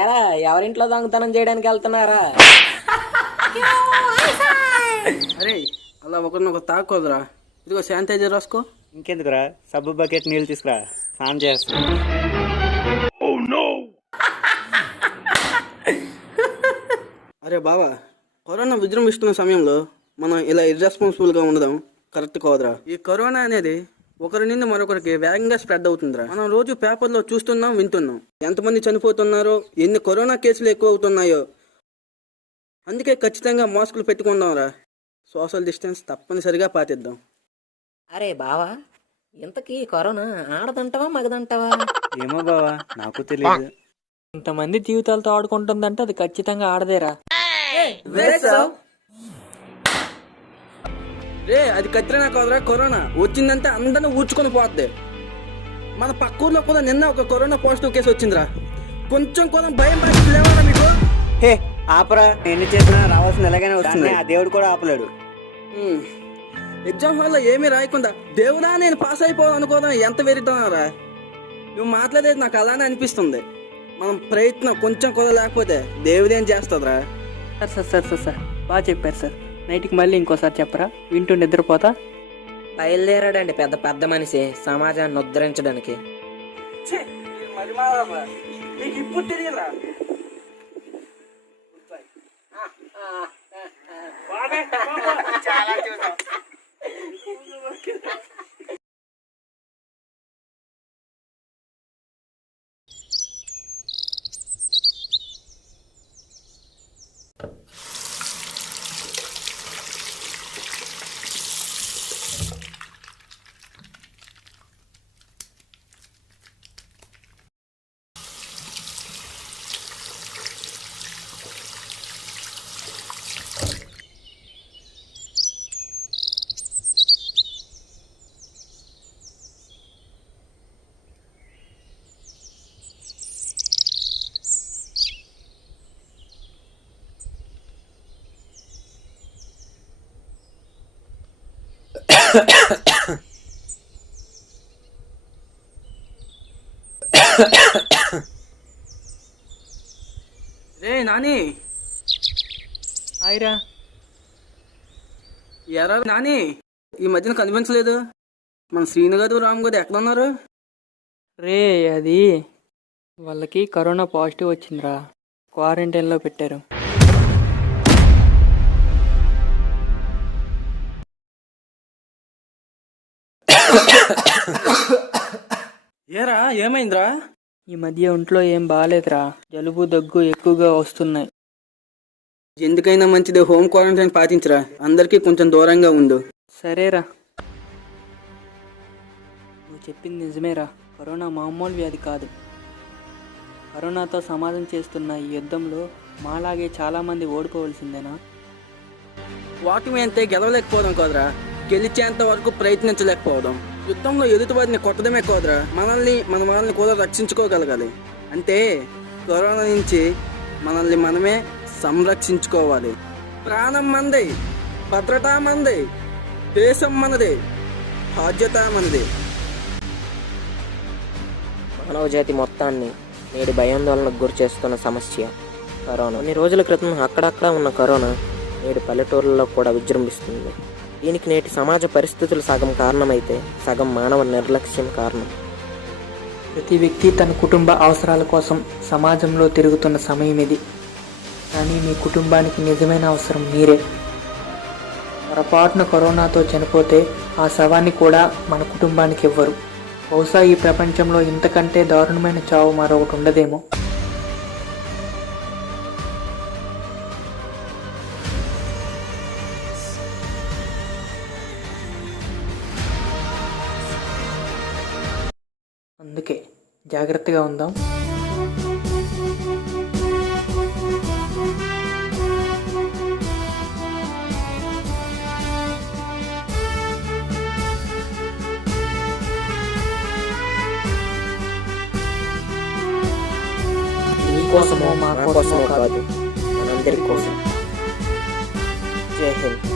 ఎరా ఎవరింట్లో దొంగతనం చేయడానికి వెళ్తున్నారా? అరే అలా ఒకరినొకరు తాకోదురా. ఇదిగో శానిటైజర్ రాసుకో. ఇంకెందుకురా, సబ్బు బకెట్ నీళ్ళు తీసుకురా, స్నానం చేస్తా. అరే బావా, కరోనా విజృంభిస్తున్న సమయంలో మనం ఇలా ఇర్రెస్పాన్సిబుల్గా ఉండడం కరెక్ట్ కాదురా. ఈ కరోనా అనేది ఒకరి నుండి మరొకరికి వేగంగా స్ప్రెడ్ అవుతుందిరా. మనం రోజు పేపర్లో చూస్తున్నాం, వింటున్నాం ఎంతమంది చనిపోతున్నారో, ఎన్ని కరోనా కేసులు ఎక్కువ అవుతున్నాయో. అందుకే ఖచ్చితంగా మాస్కులు పెట్టుకుందాం రా. సోషల్ డిస్టెన్స్ తప్పనిసరిగా పాటిద్దాం. అరే బావా, ఇంతకీ కరోనా ఆడదంటావా మగదంటావా? ఏమో బావా, నాకు తెలియదు. ఇంతమంది జీవితాలతో ఆడుకుంటుందంటే అది ఖచ్చితంగా ఆడదేరా. రే అది కత్రినా కాదురా, కరోనా వచ్చిందంటే అందరిని ఊడ్చుకొని పోద్ది. మన పక్క ఊర్లో కూడా నిన్న ఒక కరోనా పాజిటివ్ కేసు వచ్చిందిరా. కొంచెం కూడా భయం లేవాలా మీకు? హే ఆపరా, ఎన్ని చేసినా రావాల్సిన ఎలాగైనా వస్తుంది. ఆ దేవుడు కూడా ఆపలేడు. ఎగ్జామ్ హాల్లో ఏమీ రాయకుండా దేవుడా నేను పాస్ అయిపోవాలనుకోవడం ఎంత వెరితనారా. నువ్వు మాట్లాడేది నాకు అలానే అనిపిస్తుంది. మనం ప్రయత్నం కొంచెం కూడా లేకపోతే దేవుడేం చేస్తుందిరా. సార్ బాగా చెప్పారు సార్. నైట్కి మళ్ళీ ఇంకోసారి చెప్పరా, వింటూ నిద్రపోతా. బయలుదేరాడండి పెద్ద పెద్ద మనిషి సమాజాన్ని ఉద్ధరించడానికి. ఇప్పుడు తెలియదురా. రే నాని, హాయ్రా. ఎరా నాని, ఈ మధ్యన కనిపించలేదు. మన శ్రీను గారు రామ్ గారు ఎక్కడ ఉన్నారు? రే అది వాళ్ళకి కరోనా పాజిటివ్ వచ్చిందిరా, క్వారంటైన్లో పెట్టారు. ఏరా ఏమైందిరా? ఈ మధ్య ఒంట్లో ఏం బాగాలేదురా, జలుబు దగ్గు ఎక్కువగా వస్తున్నాయి. ఎందుకైనా మంచిది హోమ్ క్వారంటైన్ పాటించరా. అందరికీ కొంచెం దూరంగా ఉండు. సరేరా, నువ్వు చెప్పింది నిజమేరా. కరోనా మామూలు వ్యాధి కాదు. కరోనాతో సమాజం చేస్తున్న ఈ యుద్ధంలో మాలాగే చాలామంది ఓడిపోవలసిందేనా? వాటిమి అంటే గెలవలేకపోవడం కాదురా, గెలిచేంత వరకు ప్రయత్నించలేకపోవడం. యుద్ధంలో ఎదుటివారిని కొట్టడమే కాదురా, మన వాళ్ళని కూడా రక్షించుకోగలగాలి. అంటే కరోనా నుంచి మనల్ని మనమే సంరక్షించుకోవాలి. ప్రాణం మనది, భద్రత మనది, దేశం మనది, బాధ్యత మనది. మానవ జాతి మొత్తాన్ని నేడు భయాందోళనకు గురి చేస్తున్న సమస్య కరోనా. కొన్ని రోజుల క్రితం అక్కడక్కడ ఉన్న కరోనా నేడు పల్లెటూర్లలో కూడా విజృంభిస్తుంది. దీనికి నేటి సమాజ పరిస్థితులు సగం కారణమైతే సగం మానవ నిర్లక్ష్యం కారణం. ప్రతి వ్యక్తి తన కుటుంబ అవసరాల కోసం సమాజంలో తిరుగుతున్న సమయం ఇది. కానీ మీ కుటుంబానికి నిజమైన అవసరం మీరే. పొరపాటున కరోనాతో చనిపోతే ఆ శవాన్ని కూడా మన కుటుంబానికి ఇవ్వరు. బహుశా ఈ ప్రపంచంలో ఇంతకంటే దారుణమైన చావు మరొకటి ఉండదేమో. అందుకే జాగ్రత్తగా ఉందాం. మీకోసమో మా కోసమో కాదు, మనందరి కోసం. జై హింద్.